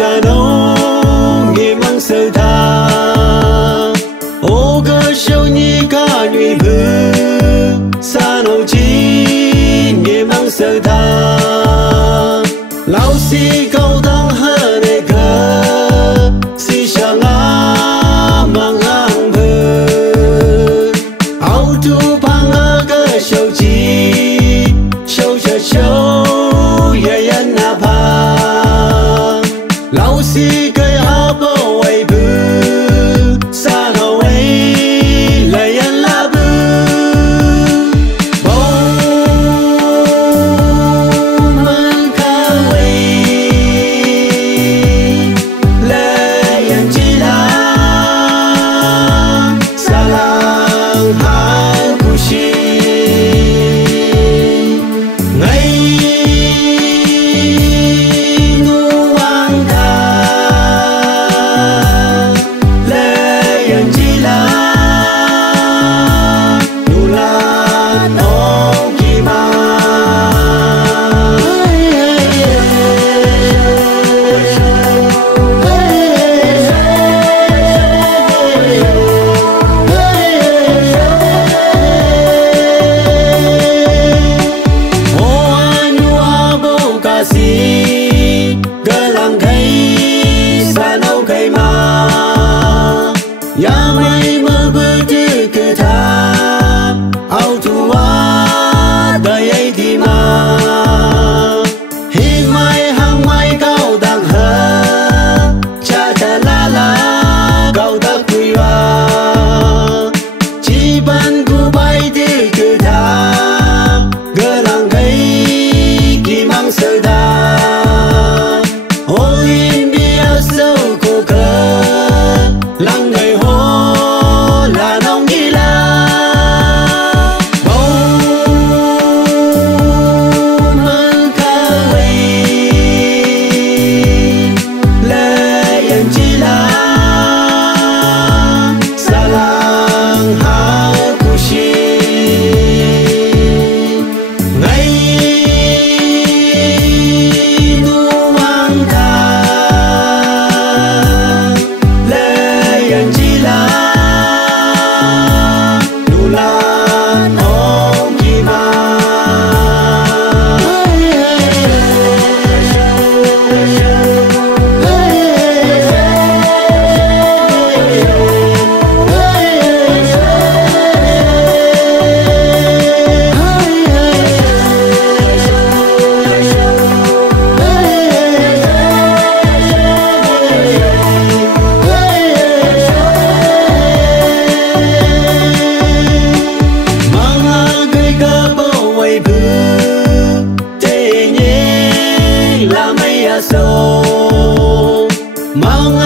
sa nông nghe mang sơ tha ô cơ sâu nhi ca nhụy bư sa nông chi nghe mang sơ tha lão si câu tăng hơ đề cơ si sa ngã mang ngang bư áo tu bang cơ sâu chi sâu cho sâu ya ya na pa lão si cây áo bao vây bư sa đầu ấy lại ăn lá bư bông mang ca vây lại ăn chi la sa lang hang cu si ngày ya mai mơ bơ tư cứ tha ao thu á đời ấy thì mà hi mai hang mai cao đang hơ cha cha la la cao ta quy hoa chỉ ban cu bay tư cứ tha gơ làng thấy kỳ mang sơ ta ôi bia sâu cô cơ làng người là nông đi la bông mang ca vây lệ yên chi la sa lang hao cu si ngày nu mang ta lệ yên chi la mang